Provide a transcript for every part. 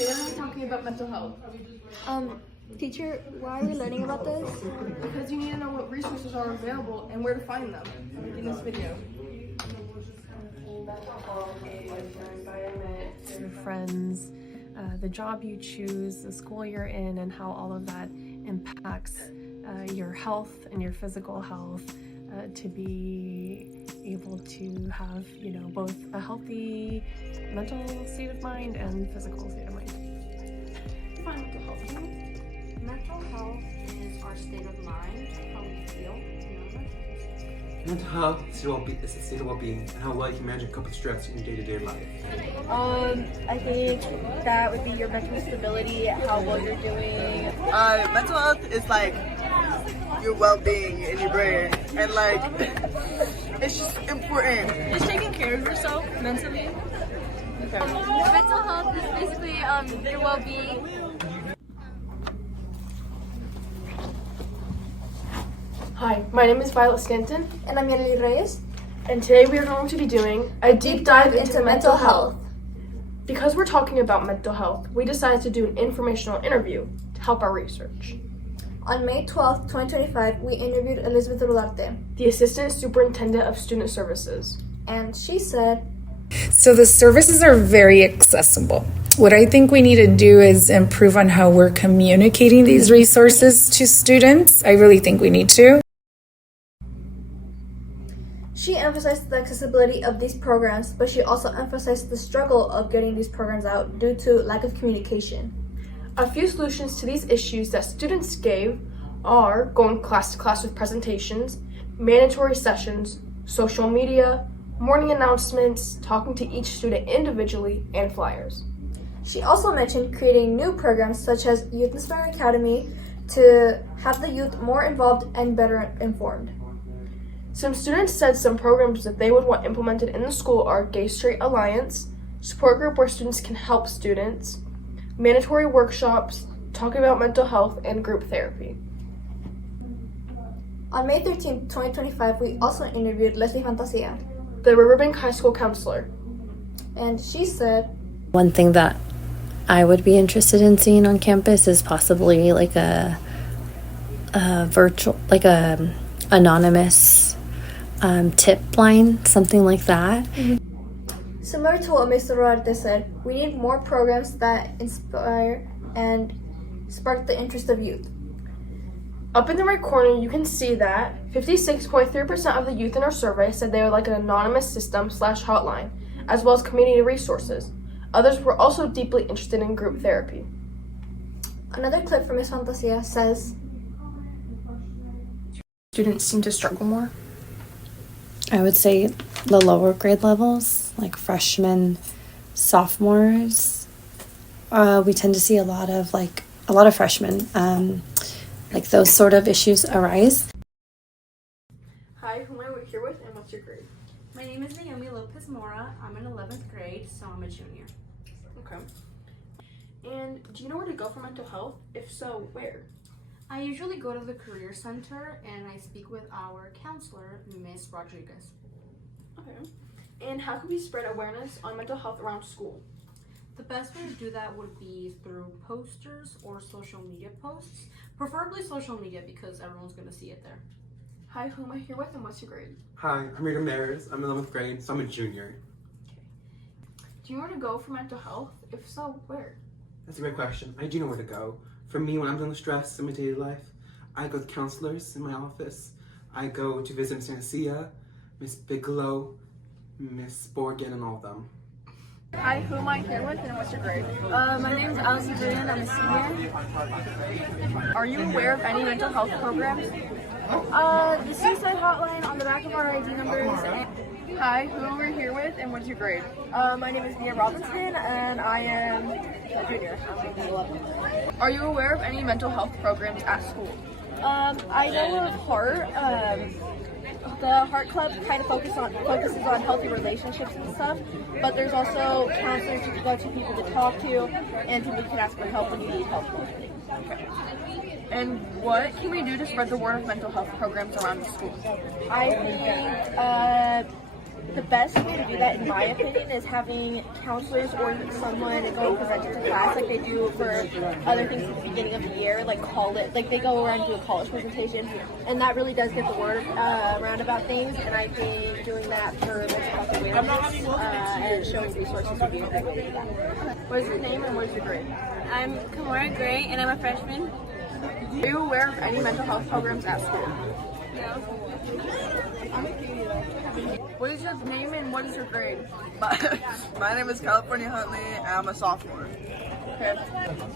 Today we're going to be talking about mental health. Teacher, why are we learning about this? Because you need to know what resources are available and where to find them in this video. Your friends, the job you choose, the school you're in, and how all of that impacts your health and your physical health, to be able to have, both a healthy mental state of mind and physical state of mind. Define mental health to me. Mental health is our state of mind, how we feel, Mental health is a state of well-being and how well you can manage and cope with stress in your day-to-day life. I think that would be your mental stability, how well you're doing. Mental health is like your well-being in your brain, and like it's just important. Just taking care of yourself mentally. Okay. Mental health is basically your well-being. Hi, my name is Violet Stanton, And I'm Yareli Reyes. and today we are going to be doing a deep dive into mental health. health. Because we're talking about mental health, we decided to do an informational interview to help our research. On May 12th, 2025, we interviewed Elizabeth Rodarte, The Assistant Superintendent of Student Services. and she said, So the services are very accessible. What I think we need to do is improve on how we're communicating these resources to students. I really think we need to. she emphasized the accessibility of these programs, but she also emphasized the struggle of getting these programs out due to lack of communication. A few solutions to these issues that students gave are going class to class with presentations, mandatory sessions, social media, morning announcements, talking to each student individually, and flyers. She also mentioned creating new programs such as Youth Inspiring Academy to have the youth more involved and better informed. Some students said some programs that they would want implemented in the school are Gay Straight Alliance, support group where students can help students, mandatory workshops, talking about mental health, and group therapy. On May 13, 2025, we also interviewed Leslie Fantasia, The Riverbank High School counselor. and she said, One thing that I would be interested in seeing on campus is possibly like a virtual, like a anonymous tip line, something like that. similar to what Mr. Rodarte said, we need more programs that inspire and spark the interest of youth. Up in the right corner, you can see that 56.3% of the youth in our survey said they would like an anonymous system/hotline, as well as community resources. Others were also deeply interested in group therapy. Another clip from Ms. Fantasia says, Students seem to struggle more. I would say the lower grade levels, like freshmen, sophomores, we tend to see a lot of freshmen, like those sort of issues arise. Hi, who am I here with, and what's your grade? My name is Naomi Lopez Mora. I'm in 11th grade, so I'm a junior. Okay. And do you know where to go for mental health? If so, where? I usually go to the Career Center and I speak with our counselor, Miss Rodriguez. Okay. And how can we spread awareness on mental health around school? The best way to do that would be through posters or social media posts, preferably social media because everyone's going to see it there. Hi, who am I here with, and what's your grade? Hi, I'm Rita Maris. I'm in 11th grade, so I'm a junior. Do you know where to go for mental health? If so, where? That's a great question. I do know where to go. For me, when I'm dealing with stress in my daily life, I go to counselors in my office. I go to visit Miss Anacia, Miss Bigelow, Miss Borgen, and all of them. Hi, who am I here with, and what's your grade? My name is Allison Green. I'm a senior. Are you aware of any mental health programs? The suicide hotline on the back of our ID numbers. Hi, who am I here with, and what's your grade? My name is Mia Robinson, and I am a junior. Are you aware of any mental health programs at school? I know of Heart. The Heart Club kind of focuses on healthy relationships and stuff, but there's also counselors you can go to, people to talk to, and people you can ask for help when you need help. Okay. And what can we do to spread the word of mental health programs around the school? I think The best way to do that, in my opinion, is having counselors or someone go and present it to class like they do for other things at the beginning of the year, like college, like they go around and do a college presentation, and that really does get the word around about things, and I think doing that for mental health awareness and showing resources would be a great way to do that. What is your name and what is your grade? I'm Kamara Gray, and I'm a freshman. Are you aware of any mental health programs at school? No. What is your name and what is your grade? My name is California Huntley, and I'm a sophomore. Okay.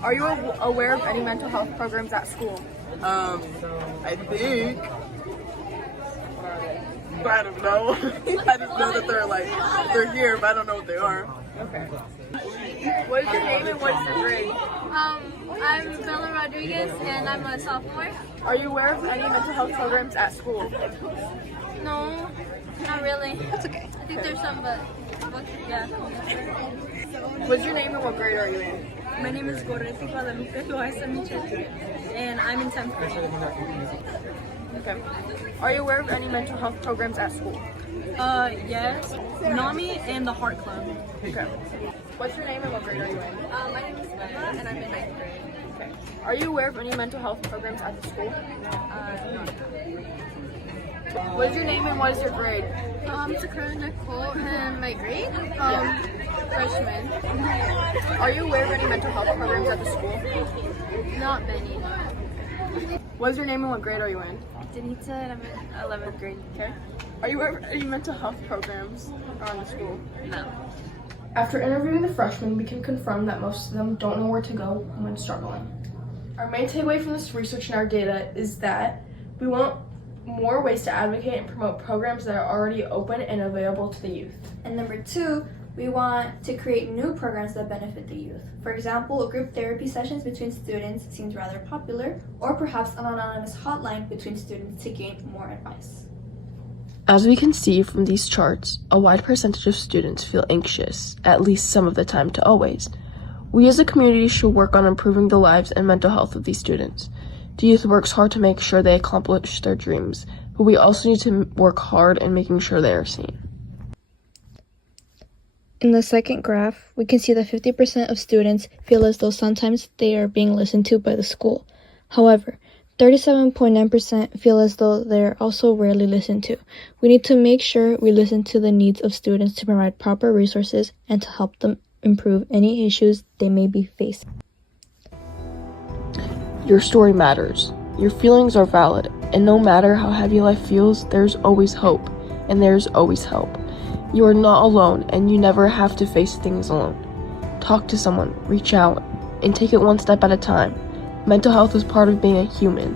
Are you aware of any mental health programs at school? I think. But I don't know. I just know that they're here, but I don't know what they are. Okay. What is your name and what is your grade? I'm Bella Rodriguez, and I'm a sophomore. Are you aware of any mental health programs at school? No, not really. That's okay. I think there's some, but yeah. What's your name and what grade are you in? My name is Goreti Guadalupe Loaiza Michel, and I'm in 10th grade. Okay. Are you aware of any mental health programs at school? Yes. NAMI and the Heart Club. Okay. What's your name and what grade are you in? My name is Bella, and I'm in 9th grade. Okay. Are you aware of any mental health programs at the school? What is your name and what is your grade? Sakura Nicole, and my grade? Freshman. Are you aware of any mental health programs at the school? Not many. What is your name and what grade are you in? Denita, and I'm in 11th grade. Okay. Are you aware of any mental health programs around the school? No. After interviewing the freshmen, we can confirm that most of them don't know where to go when struggling. Our main takeaway from this research and our data is that we want more ways to advocate and promote programs that are already open and available to the youth. And number 2, we want to create new programs that benefit the youth. For example, group therapy sessions between students seems rather popular, or perhaps an anonymous hotline between students to gain more advice. As we can see from these charts, a wide percentage of students feel anxious, at least some of the time to always. We as a community should work on improving the lives and mental health of these students. The youth works hard to make sure they accomplish their dreams, but we also need to work hard in making sure they are seen. In the second graph, we can see that 50% of students feel as though sometimes they are being listened to by the school. However, 37.9% feel as though they are also rarely listened to. We need to make sure we listen to the needs of students to provide proper resources and to help them improve any issues they may be facing. Your story matters. Your feelings are valid, and no matter how heavy life feels, there's always hope, and there's always help. You are not alone, and you never have to face things alone. Talk to someone, reach out, and take it one step at a time. Mental health is part of being a human,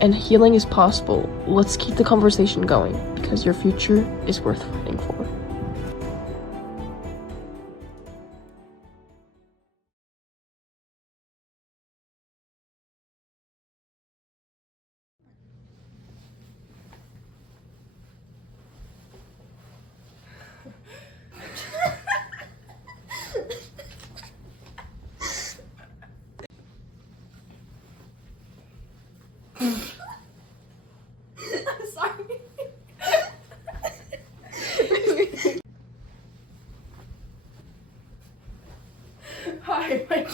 and healing is possible. Let's keep the conversation going, because your future is worth fighting for. I'm sorry. Hi, my